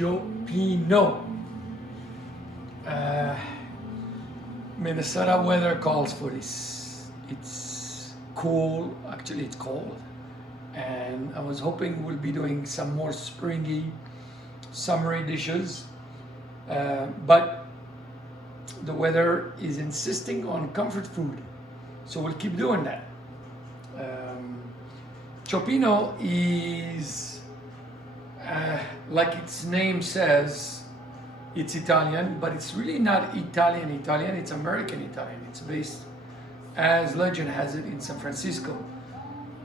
Cioppino. Minnesota weather calls for this. It's cool, actually it's cold. And I was hoping we'll be doing some more springy, summery dishes. But the weather is insisting on comfort food. So we'll keep doing that. Cioppino is, like its name says, it's Italian, but it's really not Italian, it's American Italian. It's based, as legend has it, in San Francisco.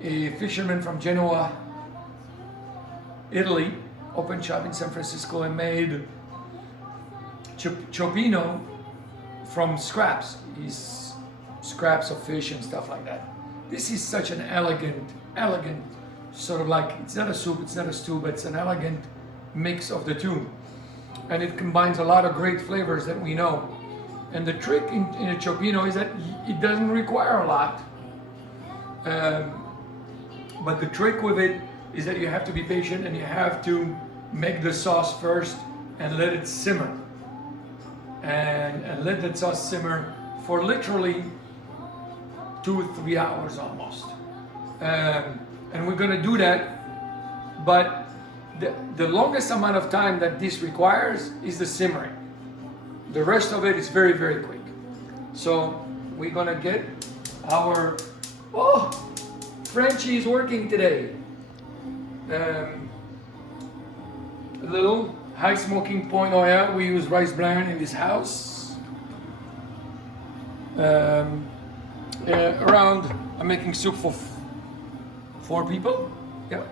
A fisherman from Genoa, Italy, opened shop in San Francisco and made Cioppino from scraps. He's scraps of fish and stuff like that. This is such an elegant, sort of like, it's not a soup, it's not a stew, but it's an elegant mix of the two. And it combines a lot of great flavors that we know. And the trick in a Cioppino is that it doesn't require a lot. But the trick with it is that you have to be patient and you have to make the sauce first and let it simmer. And let that sauce simmer for literally 2-3 hours almost. And we're gonna do that, but the longest amount of time that this requires is the simmering. The rest of it is very, very quick. So we're gonna get our, oh, Frenchie is working today. A little high smoking point oil. We use rice bran in this house. Around, I'm making soup for 4 people. Yeah.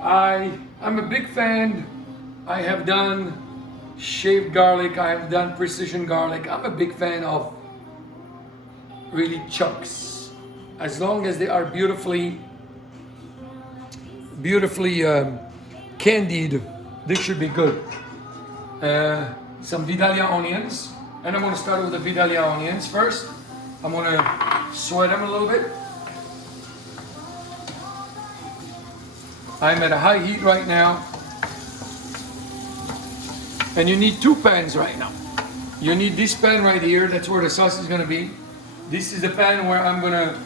I'm a big fan. I have done shaved garlic. I have done precision garlic. I'm a big fan of really chunks, as long as they are beautifully candied. This should be good. Some Vidalia onions. And I'm going to start with the Vidalia onions first. I'm going to sweat them a little bit. I'm at a high heat right now. And you need 2 pans right now. You need this pan right here. That's where the sauce is going to be. This is the pan where I'm going to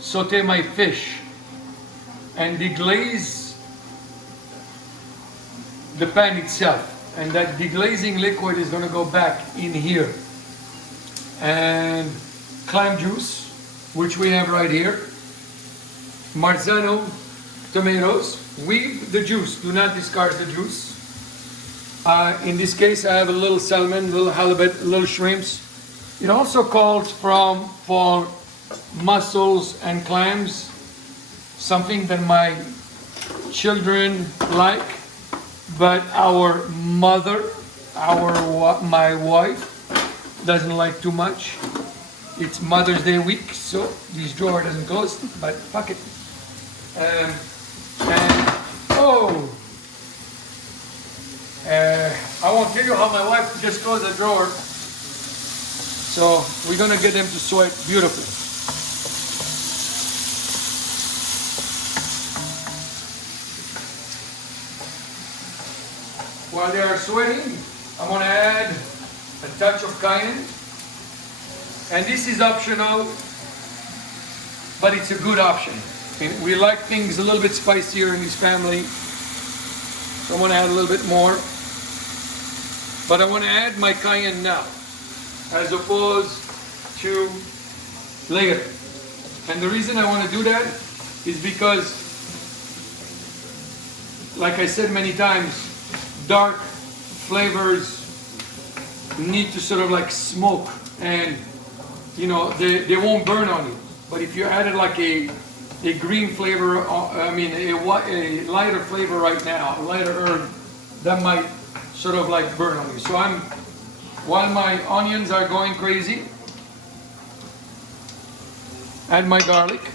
saute my fish and deglaze the pan itself. And that deglazing liquid is going to go back in here. And clam juice, which we have right here. Marzano tomatoes. Weave the juice. Do not discard the juice. In this case, I have a little salmon, a little halibut, a little shrimps. It also calls for mussels and clams, something that my children like. But our mother, my wife, doesn't like too much. It's Mother's Day week, so this drawer doesn't close, but fuck it. I won't tell you how my wife just closed the drawer. So we're gonna get them to sweat beautifully. While they are sweating, I'm going to add a touch of cayenne. And this is optional, but it's a good option. I mean, we like things a little bit spicier in this family, so I'm going to add a little bit more. But I want to add my cayenne now, as opposed to later. And the reason I want to do that is because, like I said many times, dark flavors need to sort of like smoke, and you know they won't burn on you. But if you added like a green flavor, a lighter flavor right now, a lighter herb, that might sort of like burn on you. So while my onions are going crazy, add my garlic.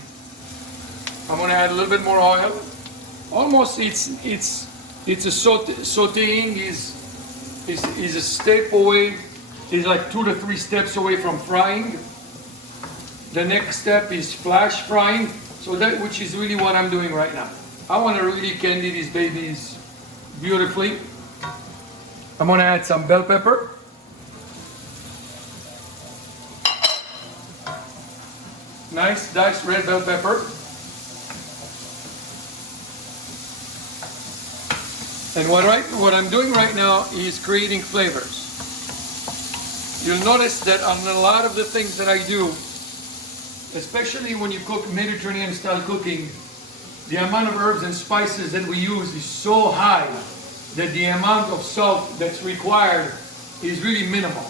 I'm going to add a little bit more oil. Almost it's a sauteing is a step away, is like 2 to 3 steps away from frying. The next step is flash frying, so that which is really what I'm doing right now. I want to really candy these babies beautifully. I'm going to add some bell pepper. Nice diced red bell pepper. And what I'm doing right now is creating flavors. You'll notice that on a lot of the things that I do, especially when you cook Mediterranean style cooking, the amount of herbs and spices that we use is so high that the amount of salt that's required is really minimal.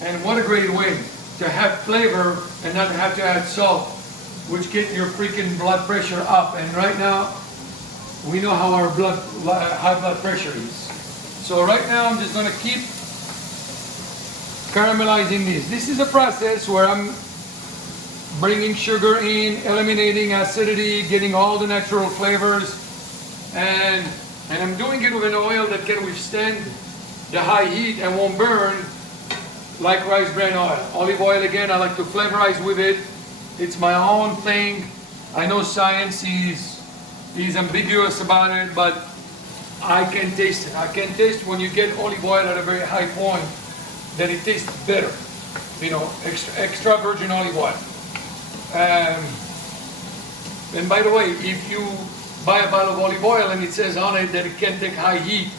And what a great way to have flavor and not have to add salt, which get your freaking blood pressure up. And right now, we know how our high blood pressure is. So right now, I'm just gonna keep caramelizing this. This is a process where I'm bringing sugar in, eliminating acidity, getting all the natural flavors, and I'm doing it with an oil that can withstand the high heat and won't burn like rice bran oil. Olive oil, again, I like to flavorize with it. It's my own thing. I know science is ambiguous about it, but I can taste it. I can taste when you get olive oil at a very high point that it tastes better. You know, extra virgin olive oil. And by the way, if you buy a bottle of olive oil and it says on it that it can take high heat,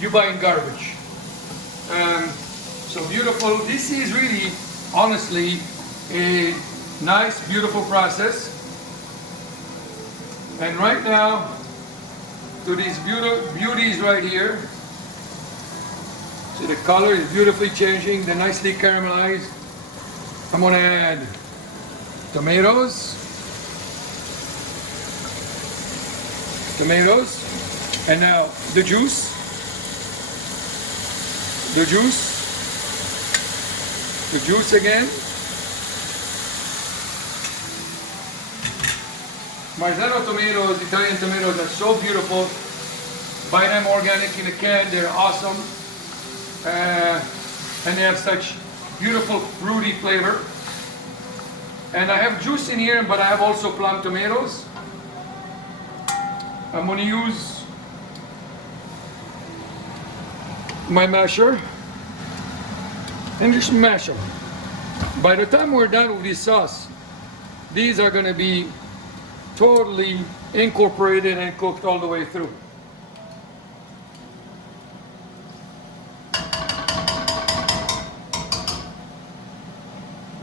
you're buying garbage. So beautiful. This is really, honestly, a nice, beautiful process. And right now, to these beauties right here, see the color is beautifully changing, they're nicely caramelized. I'm going to add tomatoes, and now the juice, again. Marzano tomatoes, Italian tomatoes are so beautiful. Buy them organic in a can, they're awesome. And they have such beautiful fruity flavor. And I have juice in here, but I have also plum tomatoes. I'm going to use my masher and just mash them. By the time we're done with this sauce, these are going to be totally incorporated and cooked all the way through.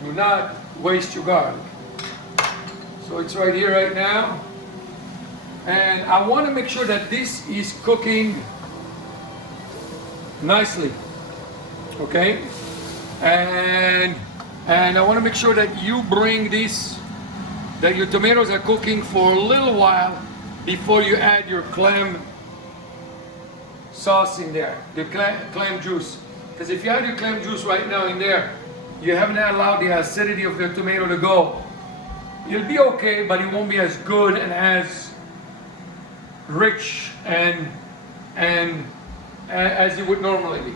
Do not waste your garlic. So it's right here right now. And I want to make sure that this is cooking nicely. Okay? And I want to make sure that you bring this, that your tomatoes are cooking for a little while before you add your clam sauce in there, the clam juice. Because if you add your clam juice right now in there, you haven't allowed the acidity of the tomato to go. You'll be okay, but it won't be as good and as rich and as it would normally be.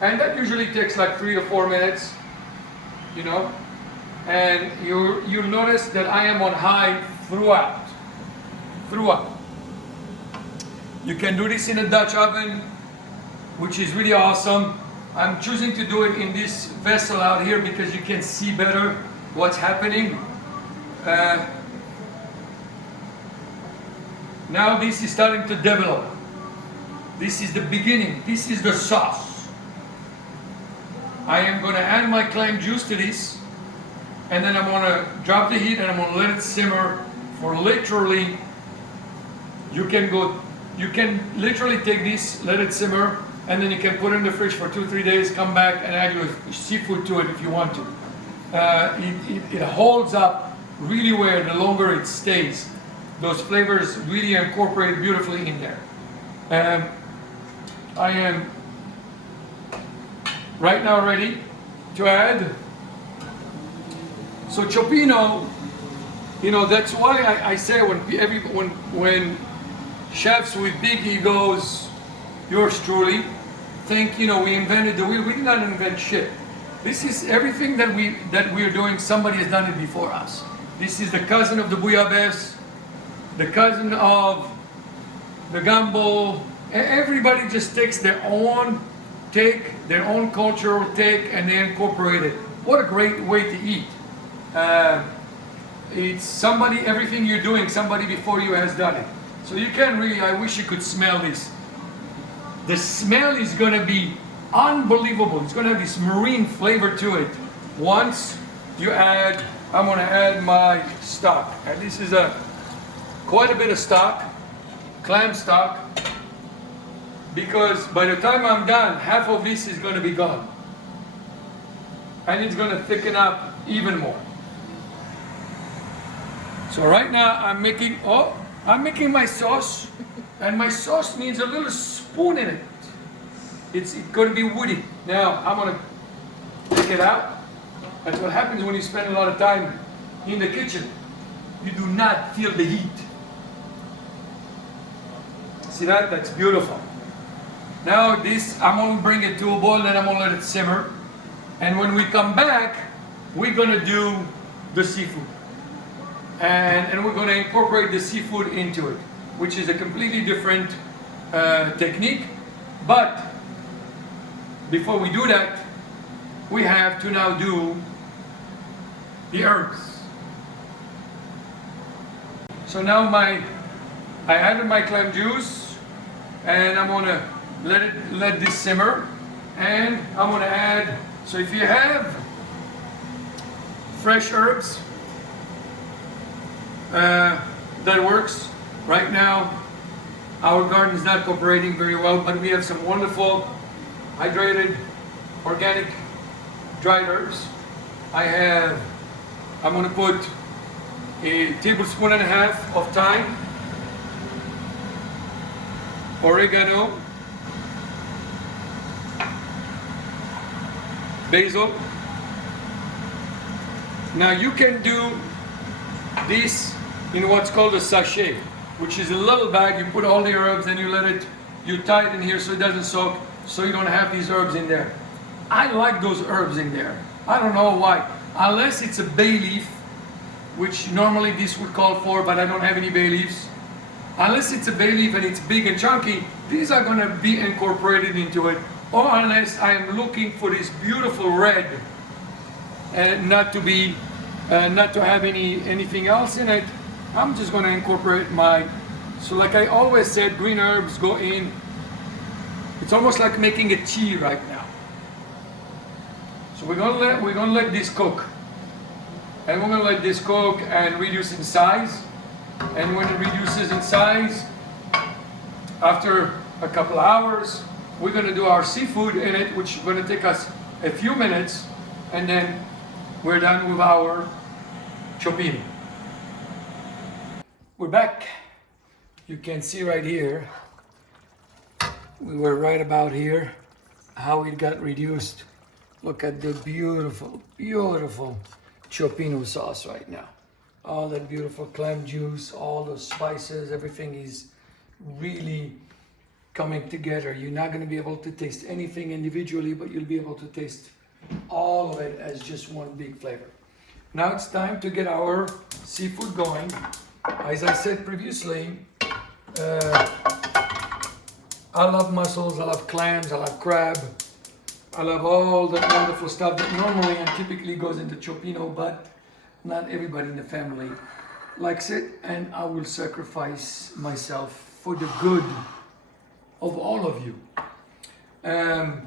And that usually takes like 3 to 4 minutes, you know. And you'll notice that I am on high throughout. You can do this in a Dutch oven, which is really awesome. I'm choosing to do it in this vessel out here because you can see better what's happening. Now this is starting to develop. This is the beginning. This is the sauce. I am going to add my clam juice to this, and then I'm going to drop the heat and I'm going to let it simmer for literally, you can literally take this, let it simmer, and then you can put it in the fridge for 2-3 days, come back and add your seafood to it if you want to. It holds up really well the longer it stays. Those flavors really incorporate beautifully in there. I am right now ready to add. So Cioppino, you know, that's why I say when chefs with big egos, yours truly, think, you know, we invented the wheel. We did not invent shit. This is everything that we're doing. Somebody has done it before us. This is the cousin of the bouillabaisse, the cousin of the gumbo. Everybody just takes their own take, their own cultural take, and they incorporate it. What a great way to eat. It's somebody, everything you're doing, somebody before you has done it. So you can really, I wish you could smell this. The smell is gonna be unbelievable. It's gonna have this marine flavor to it. Once you add, I'm gonna add my stock. And this is quite a bit of stock, clam stock, because by the time I'm done, half of this is gonna be gone. And it's gonna thicken up even more. So right now I'm making my sauce, and my sauce needs a little spoon in it. It's going to be woody. Now I'm going to take it out. That's what happens when you spend a lot of time in the kitchen. You do not feel the heat. See that? That's beautiful. Now this, I'm going to bring it to a boil, then I'm going to let it simmer. And when we come back, we're going to do the seafood. And we're going to incorporate the seafood into it, which is a completely different technique. But before we do that, we have to now do the herbs. So now I added my clam juice, and I'm going to let this simmer, and I'm going to add. So if you have fresh herbs, that works. Right now, our garden is not cooperating very well, but we have some wonderful hydrated, organic, dried herbs. I'm going to put a tablespoon and a half of thyme, oregano, basil. Now you can do this in what's called a sachet, which is a little bag. You put all the herbs and you tie it in here so it doesn't soak, so you don't have these herbs in there. I like those herbs in there. I don't know why. Unless it's a bay leaf, which normally this would call for, but I don't have any bay leaves. Unless it's a bay leaf and it's big and chunky, these are going to be incorporated into it. Or unless I'm looking for this beautiful red and not to have anything else in it, I'm just going to incorporate so like I always said, green herbs go in. It's almost like making a tea right now. So we're going to let this cook. And we're going to let this cook and reduce in size. And when it reduces in size, after a couple of hours, we're going to do our seafood in it, which is going to take us a few minutes, and then we're done with our Cioppino. We're back. You can see right here, we were right about here, how it got reduced. Look at the beautiful, beautiful Cioppino sauce right now. All that beautiful clam juice, all those spices, everything is really coming together. You're not going to be able to taste anything individually, but you'll be able to taste all of it as just one big flavor. Now it's time to get our seafood going. As I said previously, I love mussels, I love clams, I love crab. I love all the wonderful stuff that normally and typically goes into Cioppino, but not everybody in the family likes it, and I will sacrifice myself for the good of all of you. We're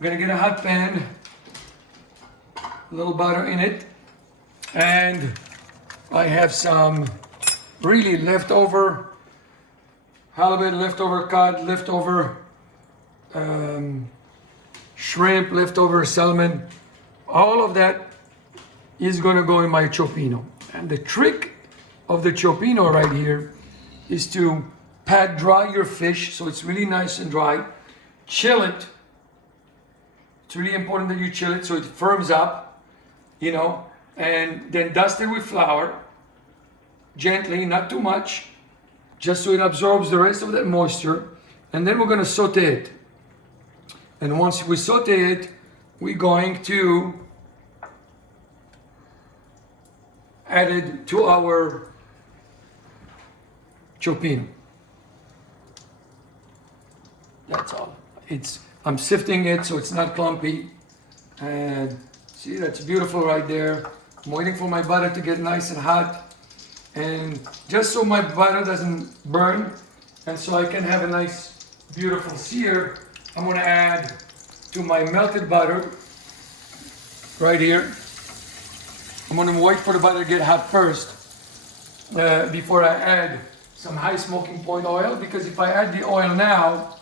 gonna get a hot pan, a little butter in it, and I have some really leftover halibut, leftover cod, leftover shrimp, leftover salmon. All of that is going to go in my Cioppino. And the trick of the Cioppino right here is to pat dry your fish so it's really nice and dry. Chill it. It's really important that you chill it so it firms up, and then dust it with flour gently, not too much, just so it absorbs the rest of that moisture. And then we're going to saute it. And once we saute it, we're going to add it to our Cioppino. That's all. I'm sifting it so it's not clumpy. And see, that's beautiful right there. I'm waiting for my butter to get nice and hot. And just so my butter doesn't burn, and so I can have a nice, beautiful sear, I'm gonna add to my melted butter right here. I'm gonna wait for the butter to get hot first before I add some high smoking point oil, because if I add the oil now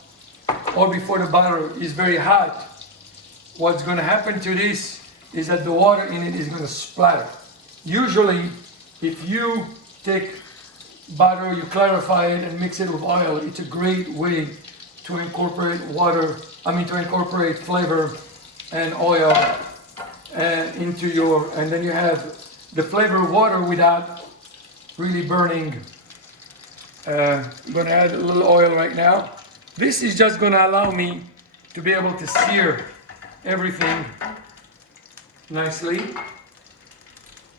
or before the butter is very hot, what's gonna happen to this is that the water in it is gonna splatter. Usually, if you take butter, you clarify it and mix it with oil, it's a great way to incorporate to incorporate flavor and oil into your, and then you have the flavor of water without really burning. I'm gonna add a little oil right now. This is just gonna allow me to be able to sear everything nicely.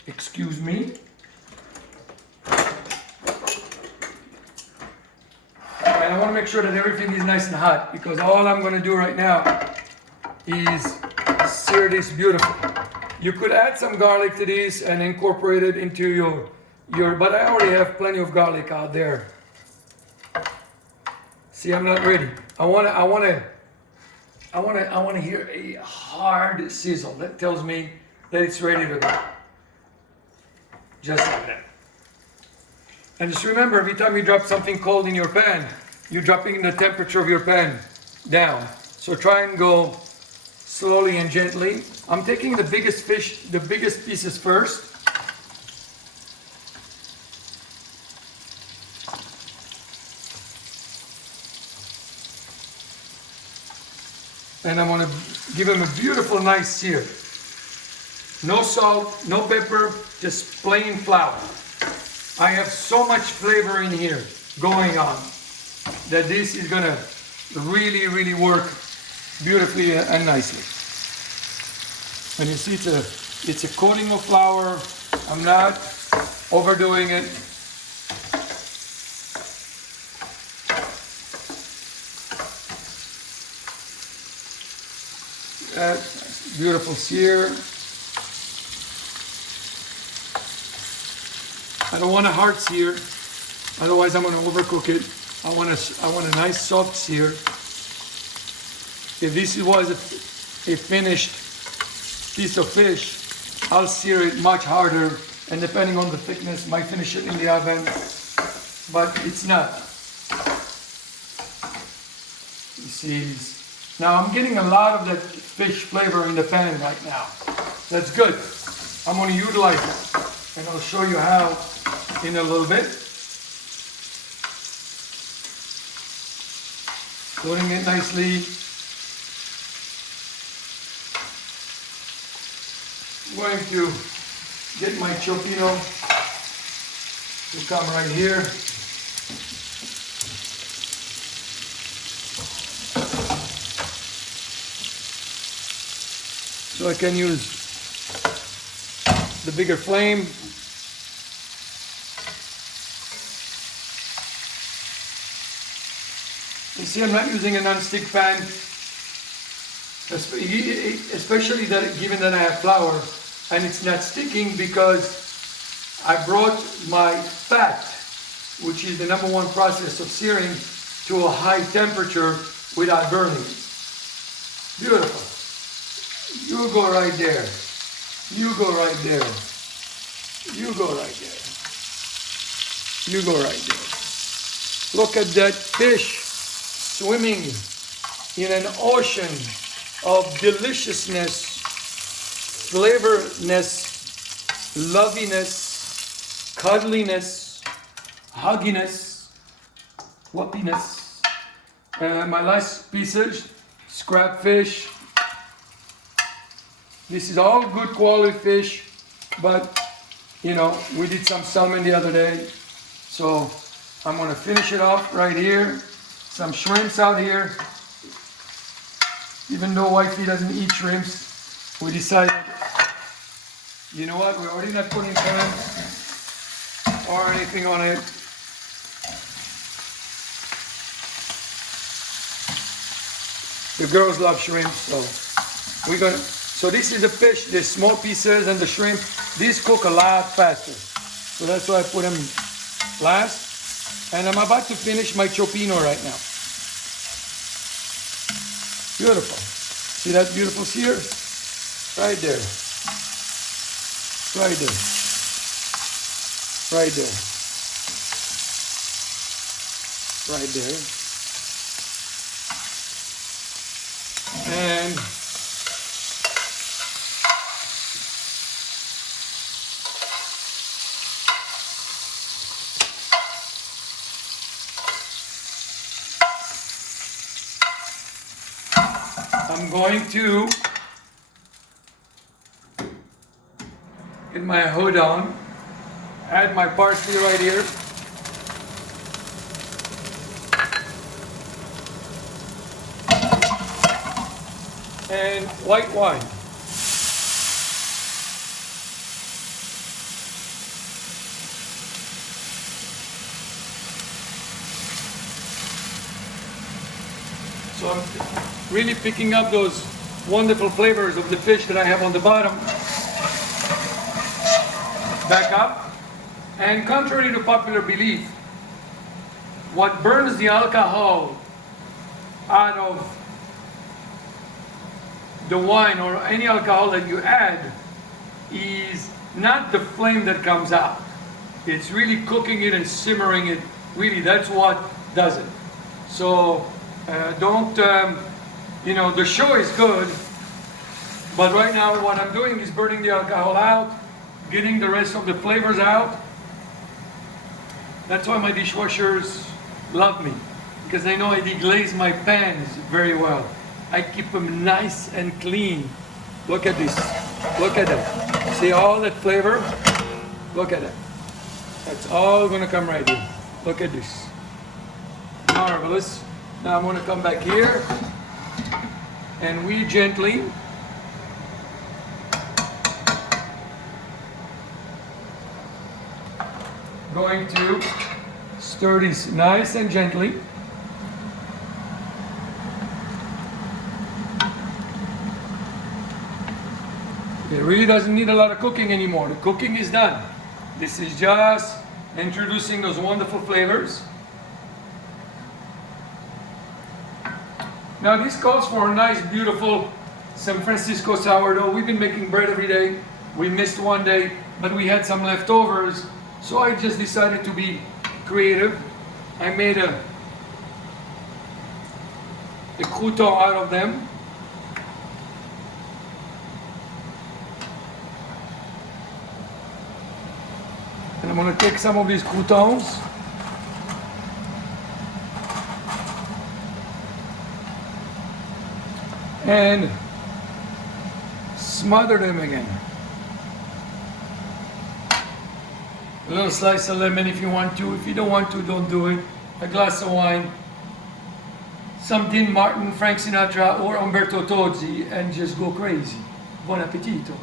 Excuse me. And I want to make sure that everything is nice and hot, because all I'm going to do right now is sear this beautiful. You could add some garlic to this and incorporate it into your, but I already have plenty of garlic out there. See, I'm not ready. I want to hear a hard sizzle. That tells me that it's ready to go. Just like that. And just remember, every time you drop something cold in your pan, you're dropping the temperature of your pan down. So try and go slowly and gently. I'm taking the biggest fish, the biggest pieces first. And I'm gonna give them a beautiful, nice sear. No salt, no pepper, just plain flour. I have so much flavor in here going on that this is gonna really, really work beautifully and nicely. And you see, it's a coating of flour. I'm not overdoing it. That's beautiful sear. I don't want a hard sear, otherwise I'm going to overcook it. I want a nice soft sear. If this was a finished piece of fish, I'll sear it much harder, and depending on the thickness, might finish it in the oven, but it's not. You see, now I'm getting a lot of that fish flavor in the pan right now. That's good. I'm going to utilize it, and I'll show you how in a little bit. Coating it nicely. I'm going to get my Cioppino to come right here. So I can use the bigger flame. You see, I'm not using a non-stick pan, especially that, given that I have flour, and it's not sticking because I brought my fat, which is the #1 process of searing, to a high temperature without burning. Beautiful. You go right there. You go right there. You go right there. You go right there. Look at that fish swimming in an ocean of deliciousness, flavorness, loviness, cuddliness, hugginess, whoopiness. My last pieces, scrap fish. This is all good quality fish, but you know, we did some salmon the other day, so I'm gonna finish it off right here. Some shrimps out here. Even though wifey doesn't eat shrimps, we decided, you know what, we're already not putting clams or anything on it. The girls love shrimp, so we're gonna. So this is the fish, the small pieces and the shrimp. These cook a lot faster, so that's why I put them last. And I'm about to finish my Cioppino right now. Beautiful. See that beautiful sear? Right there. Right there. Right there. Right there. And I'm going to get my hood on, add my parsley right here. And white wine. So I'm really picking up those wonderful flavors of the fish that I have on the bottom. Back up. And contrary to popular belief, what burns the alcohol out of the wine or any alcohol that you add is not the flame that comes out. It's really cooking it and simmering it. Really, that's what does it. So don't, the show is good, but right now what I'm doing is burning the alcohol out, getting the rest of the flavors out. That's why my dishwashers love me, because they know I deglaze my pans very well. I keep them nice and clean. Look at this. Look at that. See all that flavor? Look at that. That's all gonna come right in. Look at this. Marvelous. Now I'm gonna come back here and we gently going to stir this nice and gently. It really doesn't need a lot of cooking anymore. The cooking is done. This is just introducing those wonderful flavors. Now this calls for a nice, beautiful San Francisco sourdough. We've been making bread every day. We missed one day, but we had some leftovers. So I just decided to be creative. I made a crouton out of them. And I'm going to take some of these croutons and smother them again. A little slice of lemon if you want to. If you don't want to, don't do it. A glass of wine. Some Dean Martin, Frank Sinatra, or Umberto Tozzi, and just go crazy. Buon appetito.